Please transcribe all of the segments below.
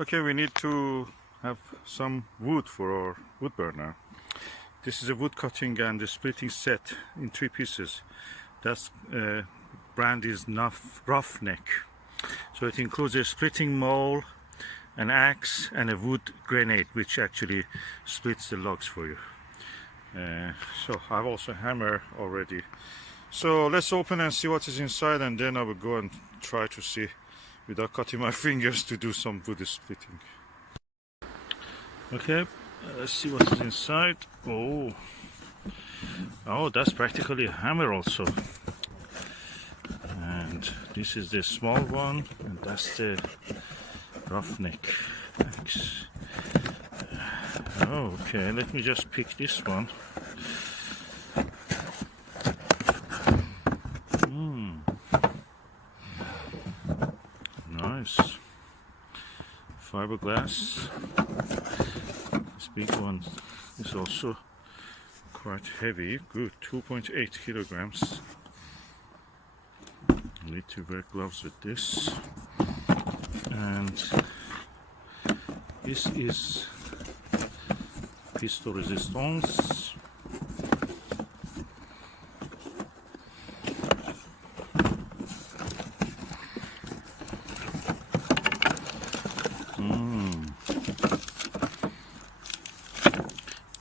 Okay, we need to have some wood for our wood burner. This is a wood cutting and a splitting set in 3 pieces. That's brand is Roughneck. So it includes a splitting maul, an axe, and a wood grenade, which actually splits the logs for you. So I've also hammer already. So let's open and see what is inside, and then I will go and try to see without cutting my fingers to do some wood splitting. Okay, let's see what is inside. Oh, that's practically a hammer also. And this is the small one, and that's the Roughneck axe. Oh, okay, let me just pick this one. Nice. Fiberglass. This big one is also quite heavy. Good, 2.8 kilograms. Need to wear gloves with this. And this is pistol resistance.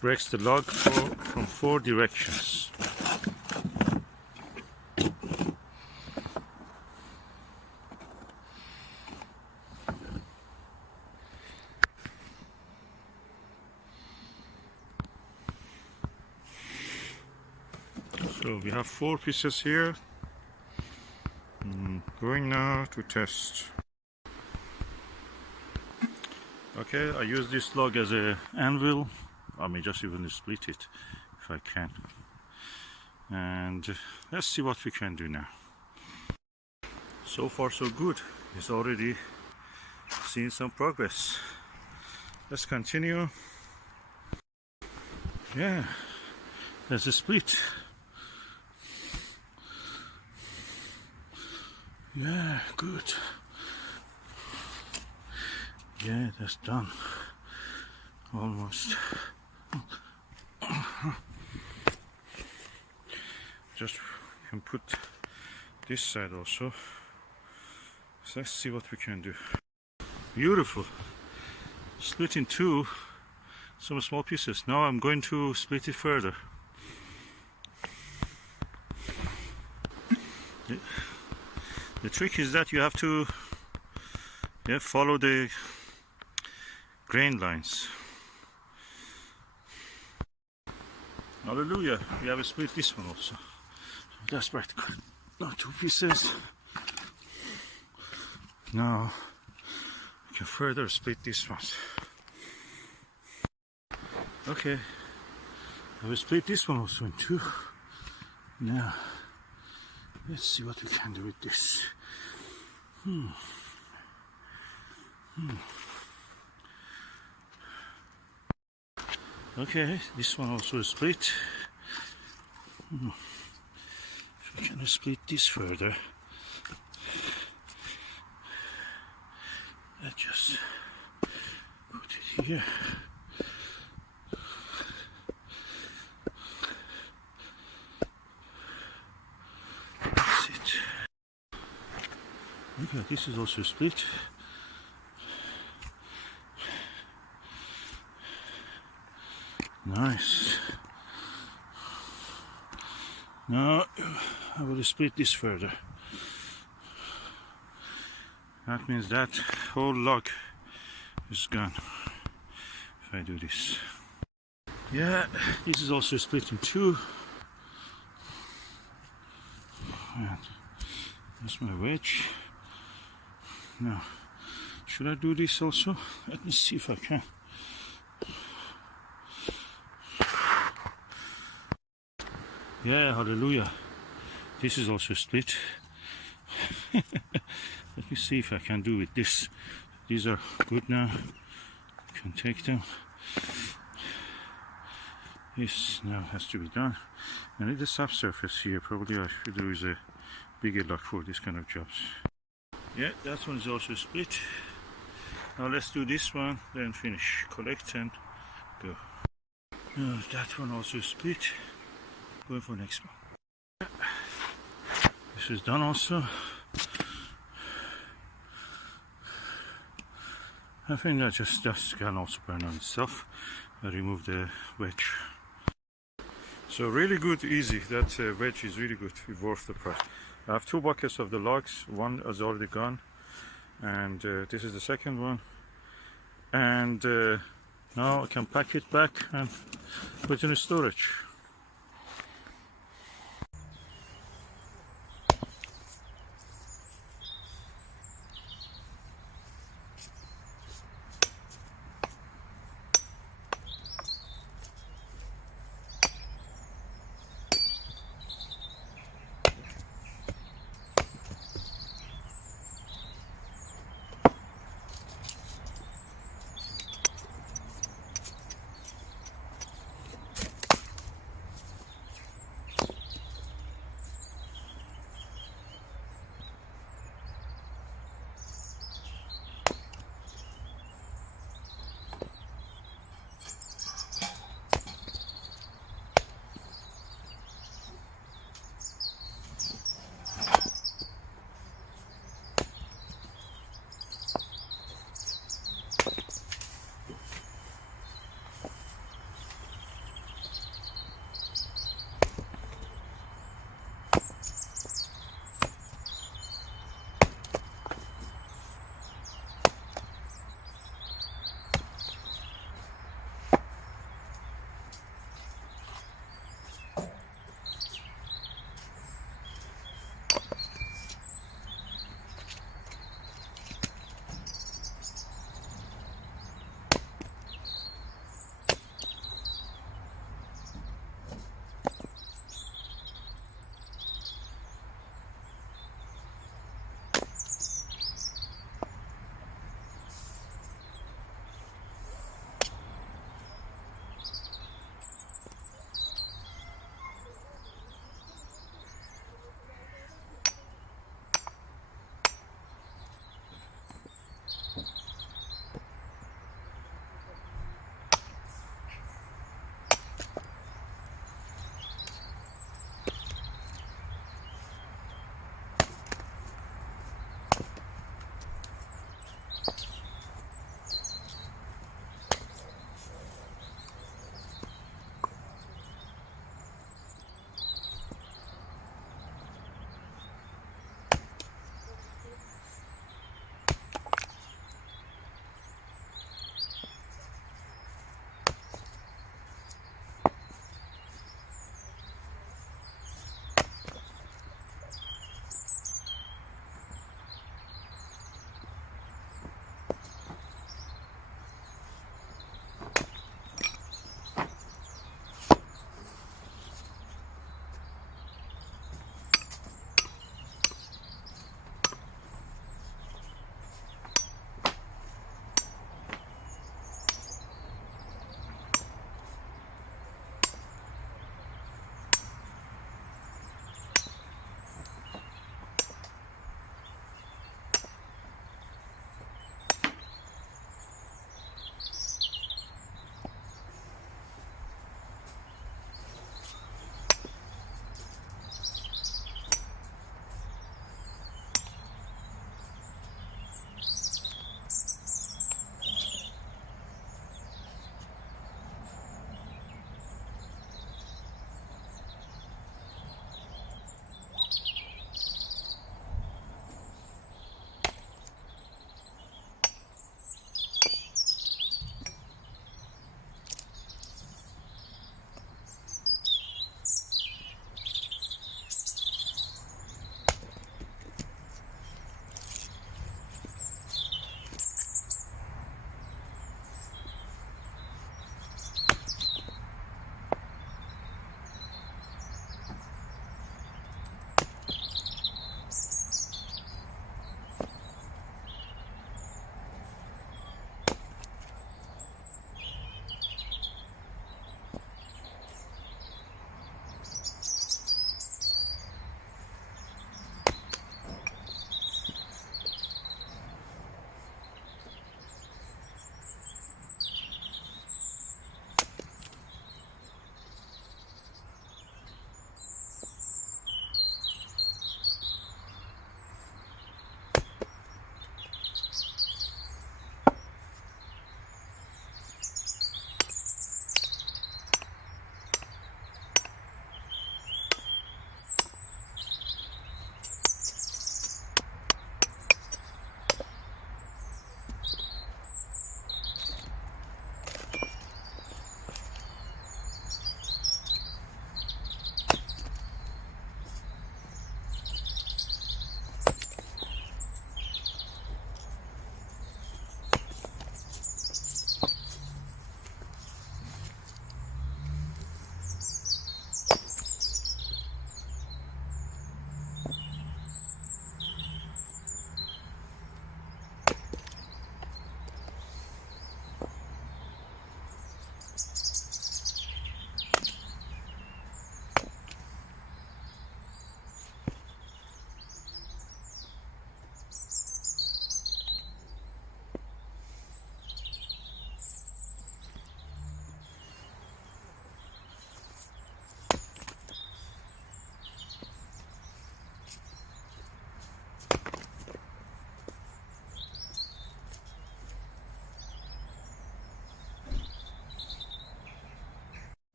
Breaks the log from 4 directions. So we have 4 pieces here. Going now to test. Okay, I use this log as an anvil. I may just even split it if I can. And let's see what we can do now. So far so good. It's already seen some progress. Let's continue. Yeah, there's a split. Yeah, good. Yeah, that's done. Almost. Just can put this side also. So let's see what we can do. Beautiful. Split in 2 some small pieces. Now I'm going to split it further. The trick is that you have to follow the grain lines. Hallelujah, we have split this one also. That's practical. Now 2 pieces. Now we can further split this one. Okay, I will split this one also in 2. Now let's see what we can do with this. Okay, this one also is split. If we can split this further, let's just put it here. That's it. Okay, this is also split. Nice. Now I will split this further. That means that whole log is gone if I do this. Yeah, this is also split in 2. And that's my wedge. Now, should I do this also? Let me see if I can. Yeah, hallelujah. This is also split. Let me see if I can do with this. These are good now. I can take them. This now has to be done. I need a subsurface here. Probably I should use a bigger lock for this kind of jobs. Yeah, that one is also split. Now let's do this one, then finish, collect and go. That one also split. Going for next one. This is done also. I think that just can also burn on itself. I remove the wedge. So really good, easy. That wedge is really good. It's worth the price. I have 2 buckets of the logs. One is already gone, and this is the second one. And now I can pack it back and put it in storage.